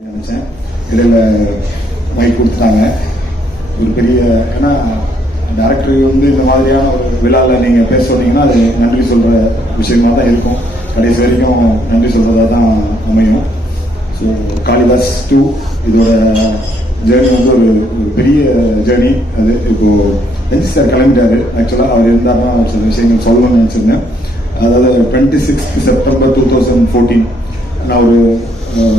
நினைச்சேன். இடையில மைக் கொடுத்துட்டாங்க. ஒரு பெரிய ஏன்னா டேரக்டர் வந்து இந்த மாதிரியான ஒரு விழாவில் நீங்கள் பேச சொன்னீங்கன்னா அது நன்றி சொல்கிற விஷயமா தான் இருக்கும். கடைசி வரைக்கும் நன்றி சொல்கிறதா தான் அமையும். ஸோ காளிதாஸ் 2 இதோட ஜேர்னி வந்து ஒரு பெரிய ஜேர்னி. அது இப்போது ரஞ்சித் சார் கிளம்பிட்டாரு. ஆக்சுவலாக அவர் இருந்தாருன்னா சில விஷயங்கள் சொல்லணும்னு நினச்சிருந்தேன். அதாவது 26 செப்டம்பர் 2014 நான் ஒரு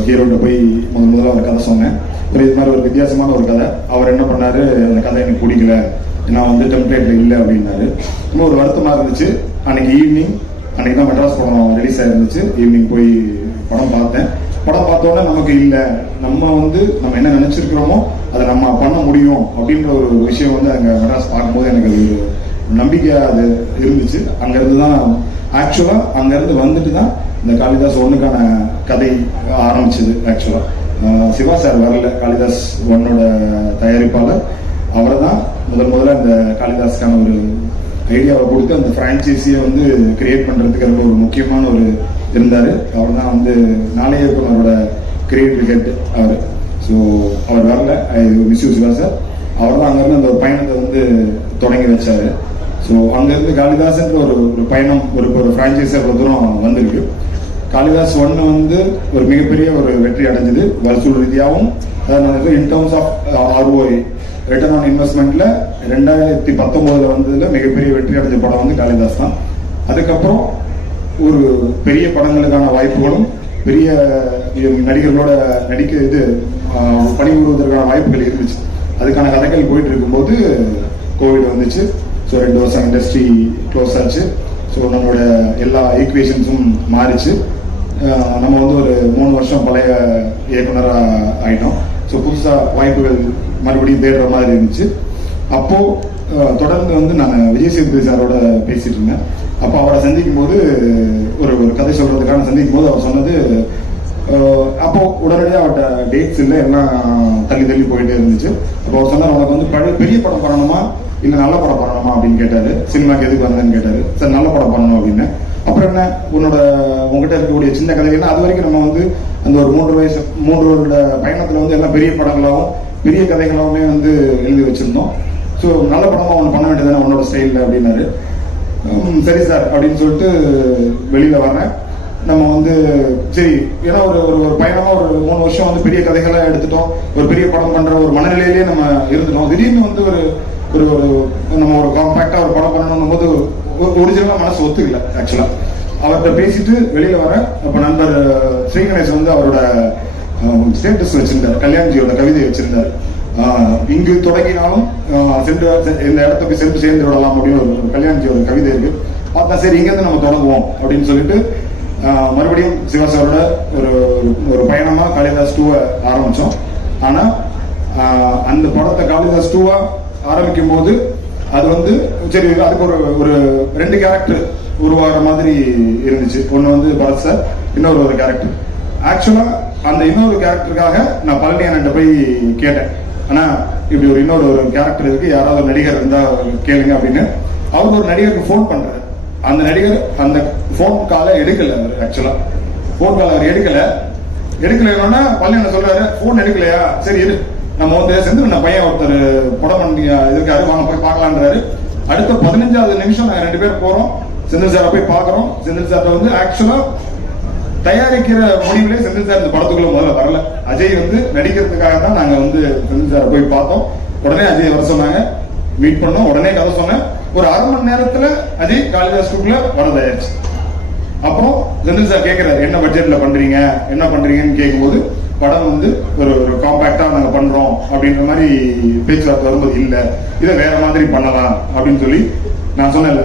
ஹீரோட்ட போய் முதல்ல ஒரு கதை சொன்னேன். அப்புறம் இது மாதிரி ஒரு வித்தியாசமான ஒரு கதை. அவர் என்ன பண்ணாரு, அந்த கதை எனக்கு பிடிக்கல, நான் வந்து டெம்ப்ளேட்ல இல்லை அப்படின்னாரு. இன்னும் ஒரு வருத்தமா இருந்துச்சு. அன்னைக்கு ஈவினிங், அன்னைக்கு தான் மெட்ராஸ் படம் ரிலீஸ் ஆயிருந்துச்சு. ஈவினிங் போய் படம் பார்த்தேன். படம் பார்த்தோன்னே நமக்கு இல்லை, நம்ம என்ன நினைச்சிருக்கிறோமோ அதை நம்ம பண்ண முடியும் அப்படின்ற ஒரு விஷயம் வந்து அங்கே மெட்ராஸ் பார்க்கும்போது எனக்கு அது ஒரு நம்பிக்கையா அது இருந்துச்சு. அங்கிருந்து தான் ஆக்சுவலா அங்கிருந்து வந்துட்டு தான் இந்த காளிதாஸ் 1க்கான கதை ஆரம்பிச்சது. ஆக்சுவலா சிவா சார் வரல, காளிதாஸ் 1ஓட தயாரிப்பாளர். அவரை தான் முதல்ல இந்த காளிதாஸ்க்கான ஒரு ஐடியாவை கொடுத்து அந்த பிரான்ச்சைஸியை வந்து கிரியேட் பண்றதுக்கு ரொம்ப ஒரு முக்கியமான ஒரு இருந்தாரு. அவர் தான் வந்து நாளைய இயக்குனரோட கிரியேட்டிவ் ஹெட் அவர். ஸோ அவர் வரல, மிஸ் யூ சிவா சார். அவர் தான் அங்கிருந்து அந்த ஒரு பயணத்தை வந்து தொடங்கி வச்சாரு. ஸோ அங்கிருந்து காளிதாஸ்ன்ற ஒரு பயணம், ஒரு பிரான்ச்சைஸி அவ்வளோ தூரம் வந்திருக்கு. காளிதாஸ் 1 வந்து ஒரு மிகப்பெரிய ஒரு வெற்றி அடைஞ்சது வசூல் ரீதியாகவும். அதாவது in terms of ROI, return on இன்வெஸ்ட்மெண்ட்ல 2019 வந்ததுல மிகப்பெரிய வெற்றி அடைஞ்ச படம் வந்து காளிதாஸ் தான். அதுக்கப்புறம் ஒரு பெரிய படங்களுக்கான வாய்ப்புகளும் பெரிய நடிகர்களோட பணிபுரிவதற்கான வாய்ப்புகள் இருந்துச்சு. அதுக்கான கதைகள் போயிட்டு இருக்கும்போது கோவிட் வந்துச்சு. ஸோ 2 வருஷம் இண்டஸ்ட்ரி க்ளோஸ் ஆச்சு. ஸோ நம்மளோட எல்லா ஈக்குவேஷன்ஸும் மாறிச்சு. நம்ம வந்து ஒரு 3 வருஷம் பழைய இயக்குனராக ஆயிட்டோம். ஸோ புதுசாக வாய்ப்புகள் மறுபடியும் தேடுற மாதிரி இருந்துச்சு. அப்போ தொடர்ந்து வந்து நான் விஜய் சேதுபதி சாரோட பேசிட்டு இருந்தேன். அப்போ அவரை சந்திக்கும் போது ஒரு கதை சொல்றதுக்கான சந்திக்கும் போது அவர் சொன்னது, அப்போ உடனடியாக அவர்கிட்ட டேட்ஸ் இல்லை, எல்லாம் தள்ளி போயிட்டே இருந்துச்சு. அப்போ அவர் சொன்னார், உனக்கு வந்து பெரிய படம் பண்ணணுமா இல்லை நல்ல படம் பண்ணணுமா அப்படின்னு கேட்டாரு. சினிமாக்கு எதுக்கு வந்தேன்னு கேட்டாரு. சார் நல்ல படம் பண்ணணும் அப்படின்னு. அப்புறம் என்ன, உங்ககிட்ட இருக்கக்கூடிய சின்ன கதைகள்னா அது வரைக்கும் நம்ம வந்து அந்த ஒரு 3 வருட பயணத்துல வந்து எல்லாம் பெரிய படங்களாகவும் பெரிய கதைகளாகவுமே வந்து எழுதி வச்சிருந்தோம். ஸோ நல்ல படமா ஒன்று பண்ண வேண்டியதானே உன்னோட ஸ்டைலில் அப்படின்னாரு. சரி சார் அப்படின்னு சொல்லிட்டு வெளியில வர்றேன். நம்ம வந்து சரி, ஏன்னா ஒரு பயணமா ஒரு 3 வருஷம் வந்து பெரிய கதைகளை எடுத்துட்டோம், ஒரு பெரிய படம் பண்ற ஒரு மனநிலையிலேயே நம்ம இருந்துட்டோம். திடீர்னு வந்து நம்ம ஒரு காம்பாக்டா ஒரு படம் பண்ணணும் போது ஒரிஜினலா மனசு ஒத்துக்கல. ஆக்சுவலா அவர்கிட்ட பேசிட்டு வெளியில வர, அப்ப நண்பர் ஸ்ரீகணேஷ் வந்து அவரோட ஸ்டேட்டஸ் வச்சிருந்தார், கல்யாண்ஜியோட கவிதை வச்சிருந்தார். இங்கு தொடங்கினாலும் இந்த இடத்துக்கு சென்று சேர்ந்து விடலாம் அப்படின்னு ஒரு கல்யாண்ஜியோட கவிதை இருக்கு. பார்த்தா சரி, இங்க இருந்து நம்ம தொடங்குவோம் அப்படின்னு சொல்லிட்டு மறுபடியும் சிவாசாரோட ஒரு பயணமா காளிதாஸ் 2 ஆரம்பிச்சோம். ஆனா அந்த படத்தை காளிதாஸ் 2 ஆரம்பிக்கும் போது அது வந்து சரி, அதுக்கு ஒரு 2 கேரக்டர் உருவாகிற மாதிரி இருந்துச்சு. ஒண்ணு வந்து பரத் சார், இன்னொரு கேரக்டர். ஆக்சுவலா அந்த இன்னொரு கேரக்டருக்காக நான் பழனி அண்ணன்ட்ட போய் கேட்டேன், ஆனா இப்படி இன்னொரு கேரக்டர் இருக்கு, யாராவது ஒரு நடிகர் இருந்தா கேளுங்க அப்படின்னு. அவர் ஒரு நடிகருக்கு போன் பண்றாரு. அந்த நடிகர் அந்த போன் காலை எடுக்கல. அவர் ஆக்சுவலா போன் காலை அவர் எடுக்கலன்னா பழனி என்ன சொல்றாரு, போன் எடுக்கலையா, சரி இரு, நம்ம வந்து செந்தில் பையன் ஒருத்தர் படம் பண்ணி இருக்காரு, வாங்க போய் பார்க்கலான்றாரு. அடுத்த 15வது நிமிஷம் நாங்க 2 பேர் போறோம், செந்தில் சாரை போய் பார்க்கறோம். செந்தில் சார் வந்து ஆக்சுவலா தயாரிக்கிற முடிவுலேயே செந்தில் சார் இந்த படத்துக்குள்ள முதல்ல வரல. அஜய் வந்து நடிக்கிறதுக்காக தான் நாங்க வந்து செந்தில் சாரை போய் பார்த்தோம். உடனே அஜய் வர சொன்னாங்க, மீட் பண்ணோம், உடனே கதை சொன்னேன். ஒரு 1/2 மணி நேரத்துல அஜய் காளிதாஸ் 2க்குள்ள வரதாயிருச்சு. அப்போ செந்தில் சார் கேட்கிறாரு, என்ன பட்ஜெட்ல பண்றீங்க, என்ன பண்றீங்கன்னு கேட்கும்போது, படம் வந்து ஒரு காம்பாக்டா நாங்க பண்றோம் அப்படின்ற மாதிரி பேச்சுவார்த்தை வரும்போது, இல்ல இதை வேற மாதிரி பண்ணலாம் அப்படின்னு சொல்லி நான் சொன்னேன்.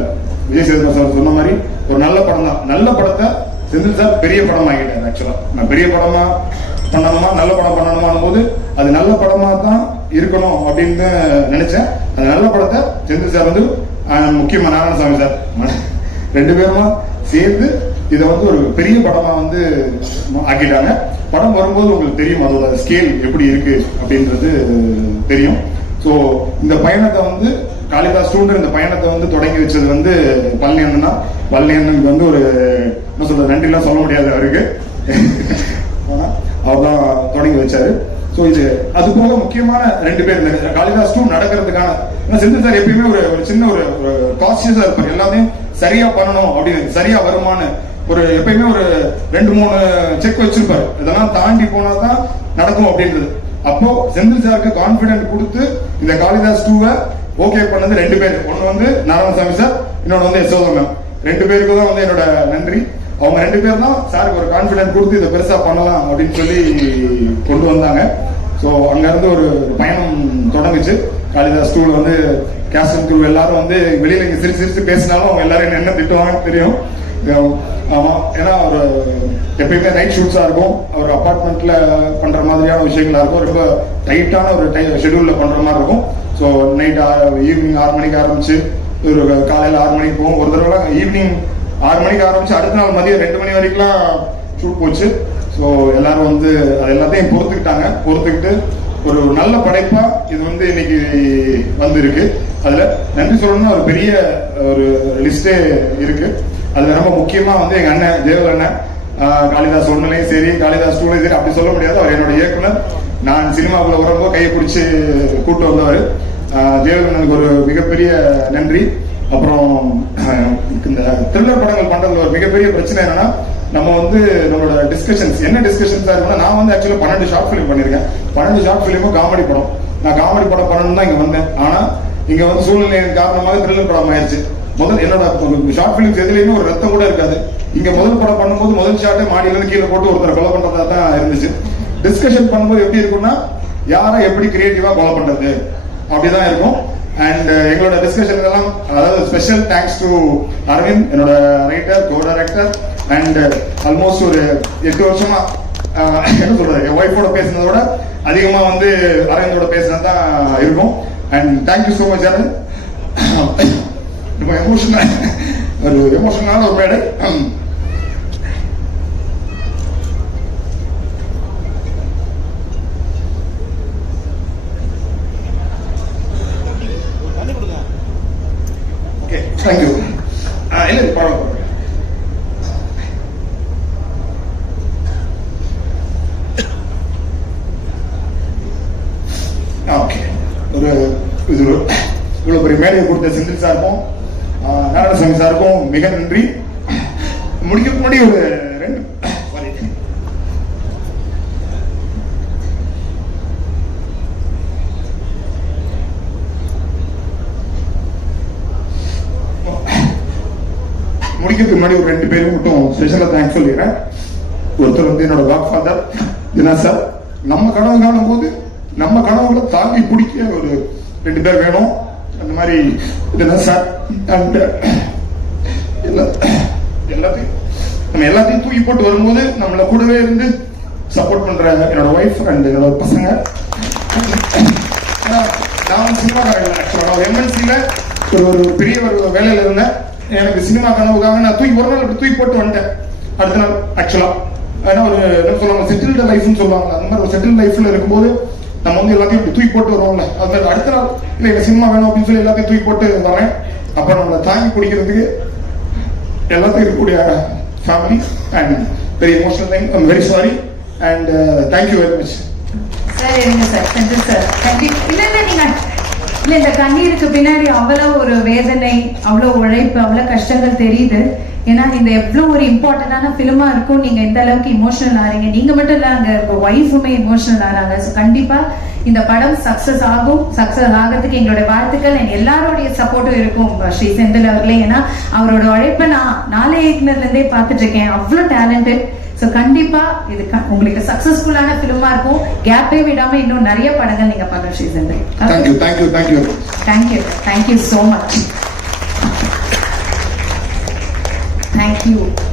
விஜய் சேதுபதி சார் சொன்ன மாதிரி ஒரு நல்ல படம் தான். நல்ல படத்தை செந்தில் சார் பெரிய படம் ஆகிட்டார். ஆக்சுவலா நான் பெரிய படமா பண்ணணுமா நல்ல படம் பண்ணணுமான் போது அது நல்ல படமா தான் இருக்கணும் அப்படின்னு நினைச்சேன். அந்த நல்ல படத்தை செந்தில் சார் வந்து முக்கியமா நாராயணசாமி சார் 2 பேருமா சேர்ந்து இதை வந்து ஒரு பெரிய படமா வந்து ஆக்கிட்டாங்க. படம் வரும்போது உங்களுக்கு தெரியும் அதோட ஸ்கேல் எப்படி இருக்கு அப்படின்றது தெரியும். ஸோ இந்த பயணத்தை வந்து காளிதாஸ் 2 இந்த பயணத்தை வந்து தொடங்கி வச்சது வந்து பழனி அண்ணன் தான். பழனி அண்ணனுக்கு வந்து என்ன சொல்றது, நன்றிலாம் சொல்ல முடியாது அவருக்கு. அவர் தான் தொடங்கி வச்சாரு. ஸோ இது அது போக முக்கியமான 2 பேர் காளிதாஸ் 2 நடக்கிறதுக்கான செந்தில் சார் எப்பயுமே ஒரு சின்ன ஒரு கான்சியஸா இருப்பார், எல்லாத்தையும் சரியா பண்ணணும் அப்படின்னு, சரியா வருமானு ஒரு எப்பயுமே ஒரு 2-3 செக் வச்சிருப்பாரு, இதெல்லாம் தாண்டி போனா தான் நடக்கும் அப்படின்றது. அப்போ செந்தில் சாருக்கு கான்பிடன்ட் கொடுத்து இந்த காளிதாஸ் 2 ஓகே பண்ணது 2 பேர். ஒன்னு வந்து நாராயணசாமி சார், இன்னொன்னு வந்து யசோதா மேம். 2 பேருக்கு தான் வந்து என்னோட நன்றி. அவங்க 2 பேர் தான் சாருக்கு ஒரு கான்பிடன்ட் கொடுத்து இதை பெருசா பண்ணலாம் அப்படின்னு சொல்லி கொண்டு வந்தாங்க. ஸோ அங்க இருந்து ஒரு பயணம் தொடங்குச்சு. காளிதாஸ் 2 வந்து கேஸ்ட் அண்ட் குரூ எல்லாரும் வந்து வெளியில இங்க சிரிச்சு பேசினாலும் அவங்க எல்லாரும் என்ன திட்டுவாங்கன்னு தெரியும். ஆமா, ஏன்னா ஒரு எப்பயுமே நைட் ஷூட்ஸா இருக்கும், ஒரு அபார்ட்மெண்ட்ல பண்ற மாதிரியான விஷயங்களா இருக்கும், ரொம்ப டைட்டான ஒரு ஷெடியூல்ல பண்ற மாதிரி இருக்கும். ஸோ நைட் ஈவினிங் 6 மணிக்கு ஆரம்பிச்சு ஒரு காலையில 6 மணிக்கு போகும். ஒரு தடவை ஈவினிங் 6 மணிக்கு ஆரம்பிச்சு அடுத்த நாள் மதியம் 2 மணி வரைக்கும்லாம் ஷூட் போச்சு. ஸோ எல்லாரும் வந்து அது எல்லாத்தையும் பொறுத்துக்கிட்டு ஒரு நல்ல படைப்பா இது வந்து இன்னைக்கு வந்து இருக்கு. அதுல நன்றி சொல்லணும்னா ஒரு பெரிய ஒரு லிஸ்டே இருக்கு. அதுல ரொம்ப முக்கியமா வந்து எங்க அண்ணன் ஜெயவல் அண்ணன், காளிதாஸ் 1லயும் சரி காளிதாஸ் 2லயும் சரி அப்படி சொல்ல முடியாது, அவர் என்னோட இயக்குனர். நான் சினிமாவுக்குள்ள வரும்போது கையை பிடிச்சி கூட்டு வந்தவர். ஜெயவல் அண்ணனுக்கு ஒரு மிகப்பெரிய நன்றி. அப்புறம் இந்த த்ரில்லர் படங்கள் பண்றதுல ஒரு மிகப்பெரிய பிரச்சனை என்னன்னா, நம்ம வந்து நம்மளோட டிஸ்கஷன்ஸ் என்ன டிஸ்கஷன்ஸா இருக்குன்னா, நான் வந்து ஆக்சுவலா 12 ஷார்ட் ஃபிலிம் பண்ணிருக்கேன். 12 ஷார்ட் ஃபிலிமும் காமெடி படம். நான் காமெடி படம் பண்ணணும் தான் இங்க வந்தேன். ஆனா இங்க வந்து சூழ்நிலையின் காரணமாக த்ரில்லர் படம் ஆயிடுச்சு. முதல் என்னோட ஷார்ட் பிலிம்ஸ் எதுலையுமே ஒரு ரத்தம் கூட இருக்காது. இங்க முதல் படம் பண்ணும்போது முதல் ஷாட்டை மாடியில இருந்து கீழே போட்டு ஒருத்தர் கொலை பண்றதா தான் இருந்துச்சு. டிஸ்கஷன் பண்ணும்போது எப்படி இருக்கும்னா, யாரை எப்படி கிரியேட்டிவா கொலை பண்றது அப்படிதான் இருக்கும். அண்ட் எங்களோட டிஸ்கஷன் எல்லாம், அதாவது ஸ்பெஷல் தேங்க்ஸ் டு அரவிந்த், என்னோட writer, co director. And almost ஒரு 8 வருஷமா என்ன சொல்றது, என் ஒய்ஃபோட பேசினதோட அதிகமா வந்து அரவிந்தோட பேசினது தான் இருக்கும். And thank you so much Aravind. ரொம்ப எமோஷனலான ஒரு மேடை. Okay, thank you. இல்லை படம் ஓகே, ஒரு இது இவ்வளவு பெரிய மேடையை கொடுத்த செந்தில் சாருக்கும் நாராயணசாமி சாருக்கும் மிக நன்றி. முடிக்க முன்னாடி ஒரு 2 முடிக்கிறதுக்கு முன்னாடி ஒரு 2 பேருக்கு மட்டும் ஸ்பெஷலா தேங்க்ஸ் சொல்லிடுறேன். ஒருத்தர் வந்து என்னோட காட் ஃபாதர் தினா சார். நம்ம கனவு காணும் போது நம்ம கனவுகளை தாங்கி பிடிக்க ஒரு 2 பேர் வேணும். அந்த மாதிரி தினா சார் அண்ட் எல்லாத்தையும் நம்ம எல்லாத்தையும் தூக்கி போட்டு வரும்போது நம்மள கூடவே இருந்து சப்போர்ட் பண்ற என்னோட ஒய்ஃப் அண்ட் என்னோட பசங்க. நான் சினிமாக்காரங்க, ஆக்சுவலா எம்என்சில ஒரு பெரிய ஒரு வேலையில இருந்தேன். எனக்கு சினிமா கனவுக்காக நான் ஒரு நாள் தூக்கி போட்டு வந்துட்டேன். அடுத்த நாள் ஆக்சுவலா ஏன்னா ஒரு என்ன சொல்லுவாங்க, செட்டில்டு லைஃப்னு சொல்லுவாங்க. அந்த மாதிரி ஒரு செட்டில் லைஃப்ல இருக்கும்போது நம்ம வந்து எல்லாத்தையும் தூக்கி போட்டு வருவோம்ல, அது அடுத்த நாள் இல்லை எனக்கு சினிமா வேணும் அப்படின்னு சொல்லி எல்லாத்தையும் தூக்கி போட்டு வரேன். அப்ப நம்மளை தாங்கி பிடிக்கிறதுக்கு எல்லாத்தையும் இருக்கக்கூடிய family and very emotional thing. I'm very sorry and thank you very much. Sir இருங்க சார், செந்தில் சார் இல்ல நீங்க இல்ல இந்த கண்ணீருக்கு பின்னாடி அவ்வளவு ஒரு வேதனை, அவ்வளவு உழைப்பு, அவ்வளவு கஷ்டங்கள் தெரியுது. ஏன்னா இந்த எவ்வளவு ஒரு இம்பார்ட்டன்டான பிலிமா இருக்கும், நீங்க இந்த அளவுக்கு இமோஷனல் ஆறீங்க. நீங்க மட்டும் இல்ல, அங்க ஒய்ஃபுமே இமோஷனல் ஆறாங்க. ஸோ கண்டிப்பா இந்த படம் சக்சஸ் ஆகும். சக்சஸ் ஆகிறதுக்கு எங்களுடைய வாழ்த்துக்கள், எல்லாரோடைய சப்போர்ட்டும் இருக்கும் ஸ்ரீ செந்தில் அவர்களே. ஏன்னா அவரோட உழைப்பை நான் 4 இயக்குனர்ல இருந்தே பார்த்துட்டு இருக்கேன். அவ்வளவு டேலண்டட். ஸோ கண்டிப்பா இது உங்களுக்கு சக்சஸ்ஃபுல்லான பிலிமா இருக்கும். கேப்பே விடாம இன்னும் நிறைய படங்கள் நீங்க பண்ண Shri Senthil. Thank you so much. Thank you.